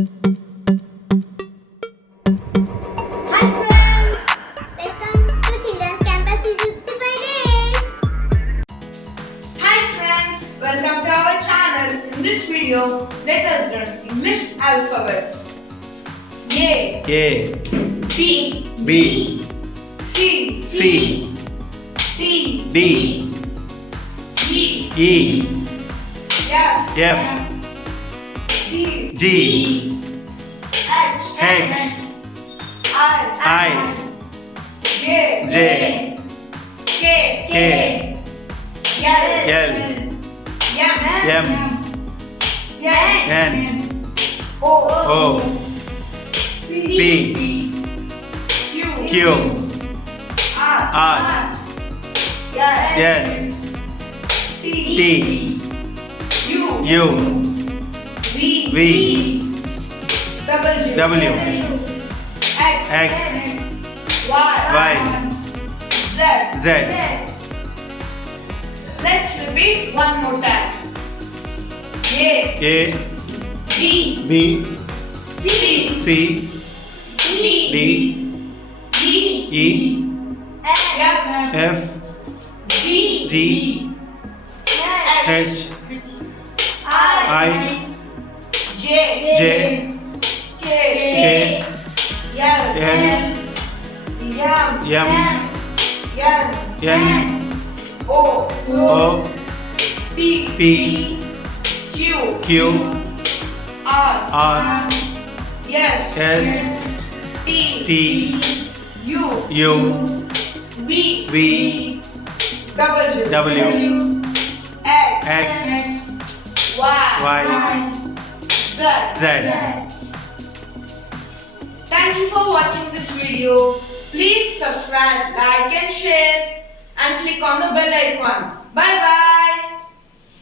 Hi friends, welcome to Children's Campus 365 days. Hi friends, welcome to our channel. In this video, let us learn English alphabets. A, A, B, B, C, C, D, D, E, E, F, F, G, G, H, H, I, J, K, K, L, M, N, O, P, Q, R, S, T, U, V, W, X, Y, Z. Let's repeat one more time. A, A, B, B, C, C, D, D, E, E, F, G, H, I, J, K, L, M, N, O, P, Q, R, S, T, U, V, W, X, Y, Z. Thank you for watching this video. Please subscribe, like and share and click on the bell icon. Bye bye.